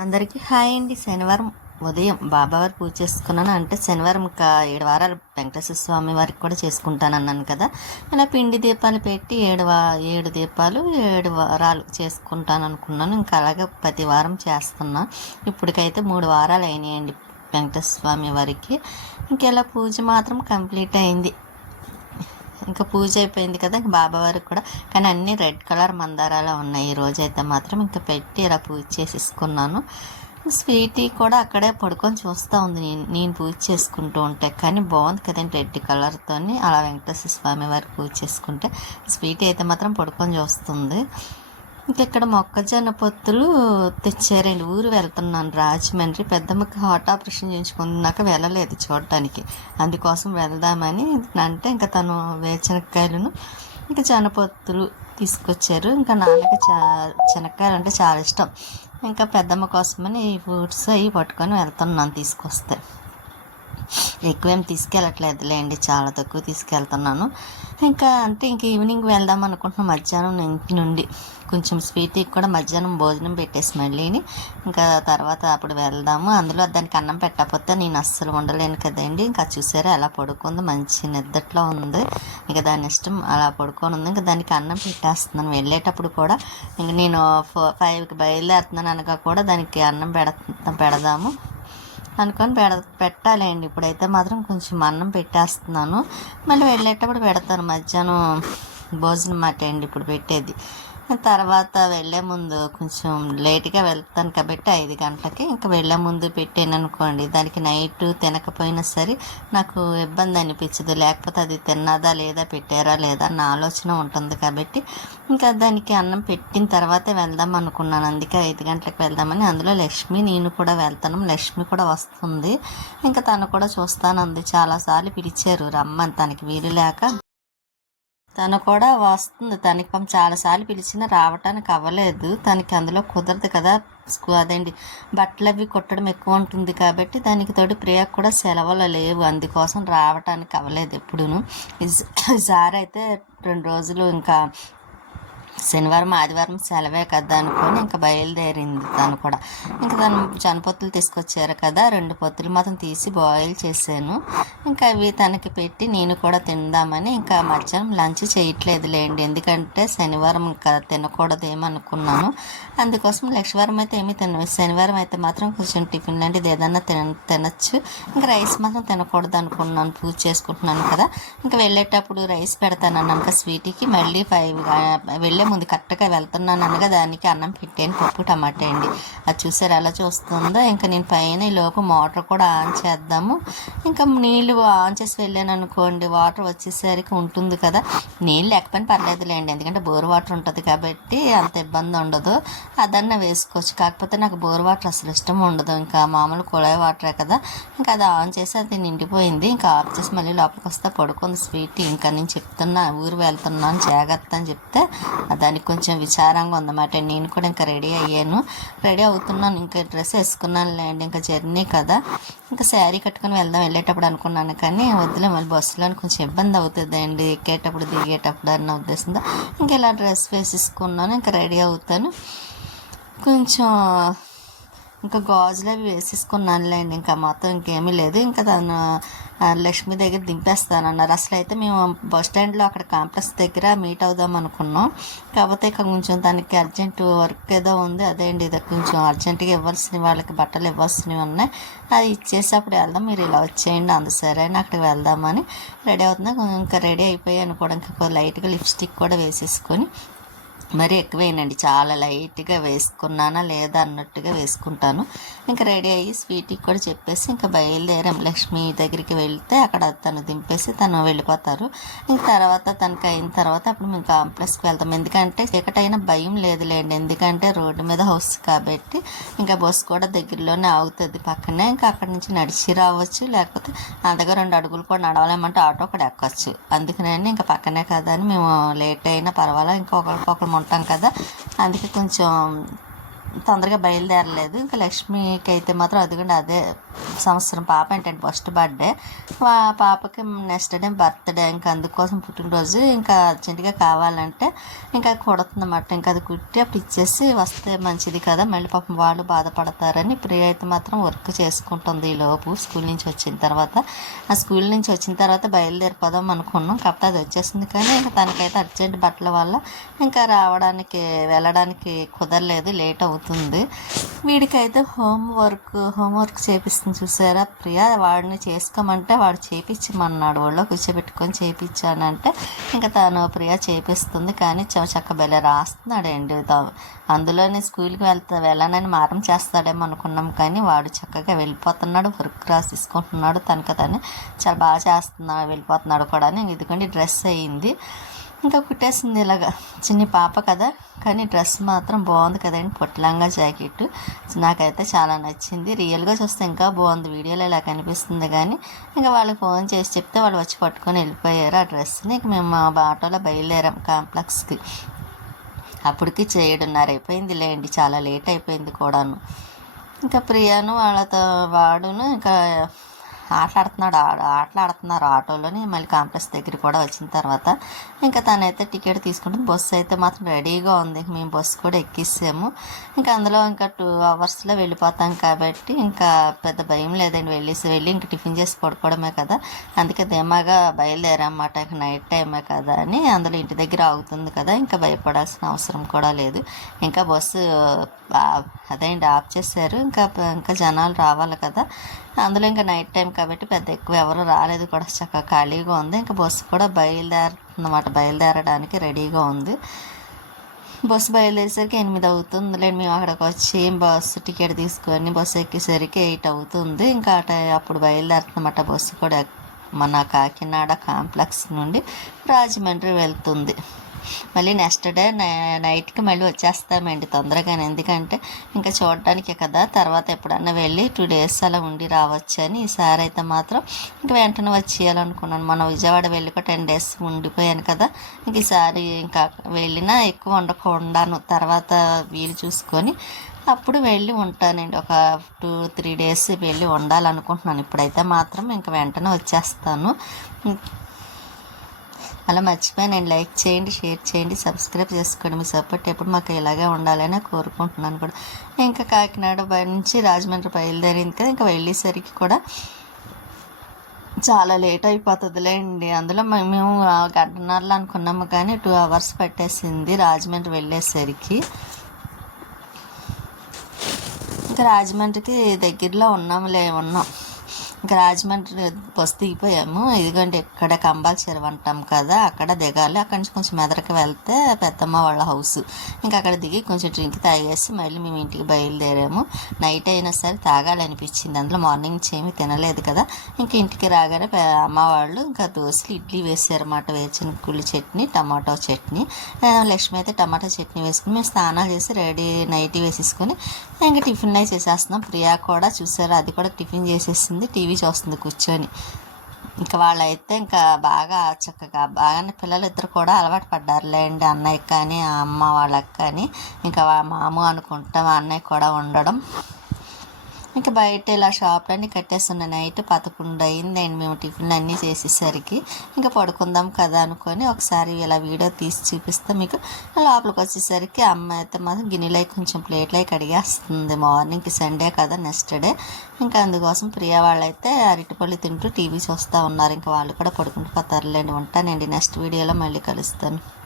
అందరికీ హాయ్ అండి. శనివారం ఉదయం బాబావారి పూజ చేసుకున్నాను. అంటే శనివారం ఇంకా ఏడు వారాలు వెంకటేశ్వర స్వామి వారికి కూడా చేసుకుంటాను అన్నాను కదా. ఇలా పిండి దీపాలు పెట్టి ఏడు వా ఏడు దీపాలు ఏడు వారాలు చేసుకుంటాను అనుకున్నాను. ఇంకా అలాగే ప్రతి వారం చేస్తున్నా. ఇప్పటికైతే మూడు వారాలు అయినాయండి వెంకటేశ్వర స్వామి వారికి. ఇంకెలా పూజ మాత్రం కంప్లీట్ అయింది. ఇంకా పూజ అయిపోయింది కదా ఇంకా బాబావారికి కూడా. కానీ అన్నీ రెడ్ కలర్ మందారాలు ఉన్నాయి. ఈ రోజైతే మాత్రం ఇంకా పెట్టి ఇలా పూజ చేసేసుకున్నాను. స్వీటీ కూడా అక్కడే పడుకొని చూస్తూ ఉంది. నేను నేను పూజ చేసుకుంటూ ఉంటే. కానీ బాగుంది కదండి రెడ్ కలర్తో అలా వెంకటేశ్వర స్వామి వారికి పూజ చేసుకుంటే స్వీటీ అయితే మాత్రం పడుకొని చూస్తుంది. ఇంకా ఇక్కడ మొక్కజొన్న పొత్తులు తెచ్చారండి. ఊరు వెళ్తున్నాను. రాజమండ్రి పెద్దమ్మకి హార్ట్ ఆపరేషన్ చేయించుకున్నాక వెళ్ళలేదు చూడటానికి అందుకోసం వెళ్దామని అంటే ఇంకా తను వేరుశనక్కాయలను ఇంకా జనపొత్తులు తీసుకొచ్చారు. ఇంకా నాన్నకి చా శనక్కాయలు అంటే చాలా ఇష్టం. ఇంకా పెద్దమ్మ కోసమని ఫ్రూట్స్ అవి పట్టుకొని వెళ్తున్నాను తీసుకొస్తే. ఎక్కువేం తీసుకెళ్ళట్లేదులేండి చాలా తక్కువ తీసుకెళ్తున్నాను. ఇంకా అంటే ఇంక ఈవినింగ్ వెళ్దాం అనుకుంటున్నాం మధ్యాహ్నం ఇంటి నుండి. కొంచెం స్వీట్కి కూడా మధ్యాహ్నం భోజనం పెట్టేసి మళ్ళీని ఇంకా తర్వాత అప్పుడు వెళ్దాము. అందులో దానికి అన్నం పెట్టకపోతే నేను అస్సలు ఉండలేను కదండి. ఇంకా చూసారా అలా పడుకుంది? మంచి నిద్దట్లో ఉంది. ఇంకా దాని ఇష్టం అలా పడుకొని ఉంది. ఇంకా దానికి అన్నం పెట్టేస్తున్నాను. వెళ్ళేటప్పుడు కూడా ఇంక నేను ఫో ఫైవ్కి బయలుదేరుతున్నాను అనగా కూడా దానికి అన్నం పెడ పెడదాము. అనుకొని పెడ పెట్టాలండి. ఇప్పుడైతే మాత్రం కొంచెం అన్నం పెట్టేస్తున్నాను. మళ్ళీ వెళ్ళేటప్పుడు పెడతాను. మధ్యాహ్నం భోజనం మాట అండి ఇప్పుడు పెట్టేది. తర్వాత వెళ్ళే ముందు కొంచెం లేట్గా వెళ్తాను కాబట్టి ఐదు గంటలకి. ఇంకా వెళ్ళే ముందు పెట్టాను అనుకోండి దానికి నైట్ తినకపోయినా సరే నాకు ఇబ్బంది అనిపించదు లేకపోతే అది తిన్నదా లేదా పెట్టారా లేదా నా ఆలోచన ఉంటుంది కాబట్టి ఇంకా దానికి అన్నం పెట్టిన తర్వాతే వెళ్దాం అనుకున్నాను. అందుకే ఐదు గంటలకు వెళ్దామని. అందులో లక్ష్మి నేను కూడా వెళ్తాను లక్ష్మి కూడా వస్తుంది. ఇంకా తను కూడా చూస్తానంది. చాలాసార్లు పిలిచారు రమ్మని. తనకి వీలు లేక తను కూడా వస్తుంది. తనకి పాపం చాలాసార్లు పిలిచినా రావటానికి అవ్వలేదు. తనకి అందులో కుదరదు కదా అదండి అదేంటి బట్టలు అవి కుట్టడం ఎక్కువ ఉంటుంది కాబట్టి దానికి తోడు ప్రియకు కూడా సెలవులు లేవు. అందుకోసం రావటానికి అవ్వలేదు ఎప్పుడును. సార్ అయితే రెండు రోజులు ఇంకా శనివారం ఆదివారం సెలవే కదా అనుకొని ఇంకా బయలుదేరింది తను కూడా. ఇంకా తను చనపొత్తులు తీసుకొచ్చారు కదా రెండు పొత్తులు మాత్రం తీసి బాయిల్ చేశాను. ఇంకా అవి తనకి పెట్టి నేను కూడా తిందామని ఇంకా మధ్యాహ్నం లంచ్ చేయట్లేదు లేండి ఎందుకంటే శనివారం ఇంకా తినకూడదు ఏమనుకున్నాను అందుకోసం లక్షవారం అయితే ఏమీ తిన శనివారం అయితే మాత్రం కొంచెం టిఫిన్ లాంటిది ఏదన్నా తిన తినచ్చు. ఇంకా రైస్ మాత్రం తినకూడదు అనుకున్నాను పూజ చేసుకుంటున్నాను కదా. ఇంకా వెళ్ళేటప్పుడు రైస్ పెడతాను అన్నాక స్వీట్కి. మళ్ళీ ఫైవ్ వెళ్ళే ముందు కరెక్ట్గా వెళ్తున్నాను అనగా దానికి అన్నం పెట్టాను పప్పు టమాటా అండి. అది చూసారు ఎలా చూస్తుందో? ఇంకా నేను పైన ఈ లోపు మోటార్ కూడా ఆన్ చేద్దాము. ఇంకా నీళ్ళు ఆన్ చేసి వెళ్ళాను అనుకోండి వాటర్ వచ్చేసరికి ఉంటుంది కదా. నీళ్ళు లేకపోయినా పర్లేదులేండి ఎందుకంటే బోర్ వాటర్ ఉంటుంది కాబట్టి అంత ఇబ్బంది ఉండదు. అదన్న వేసుకోవచ్చు. కాకపోతే నాకు బోర్ వాటర్ అసలు ఇష్టం ఉండదు. ఇంకా మామూలు కుళాయి వాటరే కదా. ఇంకా అది ఆన్ చేసి అది నిండిపోయింది. ఇంకా ఆఫ్ చేసి మళ్ళీ లోపలికి వస్తే పడుకుంది స్వీట్. ఇంకా నేను చెప్తున్నా ఊరు వెళ్తున్నాను జాగ్రత్త అని చెప్తే దానికి కొంచెం విచారంగా ఉందన్నమాట. నేను కూడా ఇంకా రెడీ అయ్యాను. రెడీ అవుతున్నాను. ఇంకా డ్రెస్ వేసుకున్నాను లేండి ఇంకా జర్నీ కదా. ఇంకా శారీ కట్టుకుని వెళ్దాం. వెళ్ళేటప్పుడు అనుకున్నాను కానీ వద్దులే మళ్ళీ బస్సులో కొంచెం ఇబ్బంది అవుతుంది అండి ఎక్కేటప్పుడు దిగేటప్పుడు అన్న ఉద్దేశంతో. ఇంకా ఇలా డ్రెస్ వేసేసుకున్నాను. ఇంకా రెడీ అవుతాను. కొంచెం ఇంకా గాజులు అవి వేసేసుకున్నానులేండి ఇంకా మొత్తం ఇంకేమీ లేదు. ఇంకా తను లక్ష్మి దగ్గర దింపేస్తానన్నారు. అసలు అయితే మేము బస్ స్టాండ్లో అక్కడ కాంప్లెక్స్ దగ్గర మీట్ అవుదాం అనుకున్నాం. కాకపోతే ఇక కొంచెం దానికి అర్జెంటు వర్క్ ఏదో ఉంది. అదే అండి ఇది? కొంచెం అర్జెంటుగా ఇవ్వాల్సిన వాళ్ళకి బట్టలు ఇవ్వాల్సినవి ఉన్నాయి. అది ఇచ్చేసి అప్పుడు వెళ్దాం. మీరు ఇలా వచ్చేయండి. అందు సరే అని అక్కడికి వెళ్దామని రెడీ అవుతుందా ఇంకా రెడీ అయిపోయి అనుకోవడానికి లైట్గా లిప్స్టిక్ కూడా వేసేసుకొని మరి ఎక్కువేనండి. చాలా లైట్గా వేసుకున్నానా లేదా అన్నట్టుగా వేసుకుంటాను. ఇంకా రెడీ అయ్యి స్వీట్కి కూడా చెప్పేసి ఇంకా బయలుదేరాం. లక్ష్మి దగ్గరికి వెళ్తే అక్కడ తను దింపేసి తను వెళ్ళిపోతారు. ఇంక తర్వాత తనకి అయిన తర్వాత అప్పుడు మేము కాంప్లెక్స్కి వెళ్తాం. ఎందుకంటే ఎక్కటైనా భయం లేదులేండి. ఎందుకంటే రోడ్డు మీద హౌస్ కాబట్టి ఇంకా బస్సు కూడా దగ్గరలోనే ఆగుతుంది పక్కనే. ఇంకా అక్కడి నుంచి నడిచి రావచ్చు. లేకపోతే నా దగ్గర రెండు అడుగులు కూడా నడవలేమంటే ఆటో కూడా ఎక్కొచ్చు. అందుకనే ఇంకా పక్కనే కదా అని మేము లేట్ అయినా పర్వాలేదు. ఇంకా ఒకరికొకరు ఉంటాం కదా. అందుకే కొంచెం తొందరగా బయలుదేరలేదు. ఇంకా లక్ష్మికి అయితే మాత్రం అదిగోండి అదే సంవత్సరం. పాప ఏంటంటే ఫస్ట్ బర్త్డే. ఆ పాపకి నెక్స్ట్ డే బర్త్డే. ఇంకా అందుకోసం పుట్టినరోజు ఇంకా అర్జెంటుగా కావాలంటే ఇంకా కుడుతుందన్నమాట ఇంకా అది కుట్టి అప్పుడు ఇచ్చేసి వస్తే మంచిది కదా. మళ్ళీ పాపం వాళ్ళు బాధపడతారని ప్రియ అయితే మాత్రం వర్క్ చేసుకుంటుంది ఈ లోపు స్కూల్ నుంచి వచ్చిన తర్వాత. ఆ స్కూల్ నుంచి వచ్చిన తర్వాత బయలుదేరిపోదాం అనుకున్నాం. కాకపోతే అది వచ్చేసింది కానీ ఇంకా తనకైతే అర్జెంట్ బట్టల వల్ల ఇంకా రావడానికి వెళ్ళడానికి కుదరలేదు. లేట్ అవుతుంది. వీడికైతే హోంవర్క్ హోంవర్క్ చేపిస్తుంది చూసారా? ప్రియా వాడిని చేసుకోమంటే వాడు చేపించమన్నాడు ఒళ్ళో కూర్చోబెట్టుకొని చేపించానంటే ఇంకా తను ప్రియా చేపిస్తుంది. కానీ చ- చక్క బెల రాస్తున్నాడండి. త- అందులోనే స్కూల్కి వెళ్తా వెళ్ళనని మారం చేస్తాడేమో అనుకున్నాం. కానీ వాడు చక్కగా వెళ్ళిపోతున్నాడు. వర్క్ రాసేసుకుంటున్నాడు తనకు తను. చాలా బాగా చేస్తున్నాడు వెళ్ళిపోతున్నాడు కూడా ఇదిగోండి డ్రెస్ అయ్యింది ఇంకా కుట్టేసింది ఇలాగా. చిన్ని పాప కదా కానీ డ్రెస్ మాత్రం బాగుంది కదండి పొట్లంగా జాకెట్ నాకైతే చాలా నచ్చింది. రియల్గా చూస్తే ఇంకా బాగుంది. వీడియోలో ఇలా కనిపిస్తుంది కానీ ఇంకా వాళ్ళకి ఫోన్ చేసి చెప్తే వాళ్ళు వచ్చి పట్టుకొని వెళ్ళిపోయారు ఆ డ్రెస్ని ఇంక మేము మా ఆటోలో బయలుదేరాం కాంప్లెక్స్కి. అప్పటికి చేయడున్నర అయిపోయింది లేండి చాలా లేట్ అయిపోయింది కూడాను. ఇంకా ప్రియాను వాళ్ళతో వాడును ఇంకా ఆటలాడుతున్నాడు. ఆడ ఆటలాడుతున్నారు ఆటోలోని. మళ్ళీ కాంప్లెక్స్ దగ్గర కూడా వచ్చిన తర్వాత ఇంకా తనైతే టికెట్ తీసుకుంటుంది. బస్సు అయితే మాత్రం రెడీగా ఉంది. మేము బస్సు కూడా ఎక్కిస్తాము ఇంకా అందులో ఇంకా టూ అవర్స్లో వెళ్ళిపోతాం కాబట్టి ఇంకా పెద్ద భయం లేదండి. వెళ్ళేసి వెళ్ళి ఇంక టిఫిన్ చేసి పడుకోవడమే కదా. అందుకే ధీమాగా బయలుదేరన్నమాట ఇంకా నైట్ టైమే కదా అని అందులో ఇంటి దగ్గర ఆగుతుంది కదా. ఇంకా భయపడాల్సిన అవసరం కూడా లేదు. ఇంకా బస్సు అదే అదేంటి ఆఫ్ చేశారు. ఇంకా ఇంకా జనాలు రావాలి కదా. అందులో ఇంకా నైట్ టైం కాబట్టి పెద్ద ఎక్కువ ఎవరు రాలేదు కూడా. చక్కగా ఖాళీగా ఉంది. ఇంకా బస్సు కూడా బయలుదేరుతుందన్నమాట బయలుదేరడానికి రెడీగా ఉంది. బస్సు బయలుదేరేసరికి ఎనిమిది అవుతుంది మేము అక్కడికి వచ్చి బస్సు టికెట్ తీసుకొని బస్సు ఎక్కేసరికి ఎయిట్ అవుతుంది. ఇంకా అట అప్పుడు బయలుదేరుతున్నమాట బస్సు కూడా మన కాకినాడ కాంప్లెక్స్ నుండి రాజమండ్రి వెళ్తుంది. మళ్ళీ నెక్స్ట్ డే నైట్కి మళ్ళీ వచ్చేస్తామండి తొందరగానే. ఎందుకంటే ఇంకా చూడటానికే కదా. తర్వాత ఎప్పుడన్నా వెళ్ళి టూ డేస్ అలా ఉండి రావచ్చు అని ఈసారి అయితే మాత్రం ఇంకా వెంటనే వచ్చేయాలనుకున్నాను. మనం విజయవాడ వెళ్ళి ఒక టెన్ డేస్ ఉండిపోయాను కదా. ఇంక ఈసారి ఇంకా వెళ్ళినా ఎక్కువ ఉండకుండాను తర్వాత వీలు చూసుకొని అప్పుడు వెళ్ళి ఉంటానండి. ఒక టూ త్రీ డేస్ వెళ్ళి ఉండాలనుకుంటున్నాను. ఇప్పుడైతే మాత్రం ఇంకా వెంటనే వచ్చేస్తాను. అలా మర్చిపోయాను లైక్ చేయండి షేర్ చేయండి సబ్స్క్రైబ్ చేసుకోండి. మీ సపోర్ట్ ఎప్పుడు మాకు ఇలాగే ఉండాలని కోరుకుంటున్నాను కూడా. ఇంకా కాకినాడ బయ నుంచి రాజమండ్రి బయలుదేరింది కదా ఇంకా వెళ్ళేసరికి కూడా చాలా లేట్ అయిపోతుందిలేండి. అందులో మేము గంటన్నరలో అనుకున్నాము కానీ టూ అవర్స్ పట్టేసింది రాజమండ్రి వెళ్ళేసరికి. ఇంకా రాజమండ్రికి దగ్గరలో ఉన్నాములే ఉన్నాం. ఇంకా రాజమండ్రి బస్ దిగిపోయాము. ఇదిగోండి ఇక్కడ కంబాల చెరువు అంటాం కదా అక్కడ దిగాలి. అక్కడి నుంచి కొంచెం మెదడుకు వెళ్తే పెద్దమ్మ వాళ్ళ హౌస్ ఇంకా అక్కడ దిగి కొంచెం డ్రింక్ తాగేసి మళ్ళీ మేము ఇంటికి బయలుదేరాము. నైట్ అయినా సరే తాగాలనిపించింది. అందులో మార్నింగ్ నుంచి ఏమీ తినలేదు కదా. ఇంకా ఇంటికి రాగానే అమ్మ వాళ్ళు ఇంకా దోశలు ఇడ్లీ వేసారన్నమాట. వేసిన కుళ్ళు చట్నీ టమాటో చట్నీ. లక్ష్మి అయితే టమాటో చట్నీ వేసుకుని మేము స్నానాలు చేసి రెడీ నైట్ వేసేసుకొని ఇంకా టిఫిన్ అయి చేసేస్తున్నాం. ప్రియా కూడా చూసారు అది కూడా టిఫిన్ చేసేసింది. టీవీ చూస్తుంది కూర్చొని. ఇంకా వాళ్ళైతే ఇంకా బాగా చక్కగా బాగానే పిల్లలు ఇద్దరు కూడా అలవాటు పడ్డారులేండి. అన్నయ్య కానీ ఆ అమ్మ వాళ్ళకి కానీ. ఇంకా వా- మాము అనుకుంటాం అన్నయ్య కూడా ఉండడం. ఇంకా బయట ఇలా షాప్లన్నీ కట్టేస్తున్న నైట్ పదకొండు అయింది అండ్ మేము టిఫిన్లు అన్నీ చేసేసరికి. ఇంకా పడుకుందాం కదా అనుకొని ఒకసారి ఇలా వీడియో తీసి చూపిస్తే మీకు. లోపలికి వచ్చేసరికి అమ్మ అయితే మాత్రం గిన్నెలై కొంచెం ప్లేట్లై కడిగేస్తుంది. మార్నింగ్కి సండే కదా నెక్స్ట్ డే ఇంకా అందుకోసం ప్రియా వాళ్ళైతే అరటిపళ్ళు తింటూ టీవీ చూస్తూ ఉన్నారు. ఇంకా వాళ్ళు కూడా పడుకుంటూ పోతారులేండి. ఉంటానండి. నెక్స్ట్ వీడియోలో మళ్ళీ కలుస్తాను.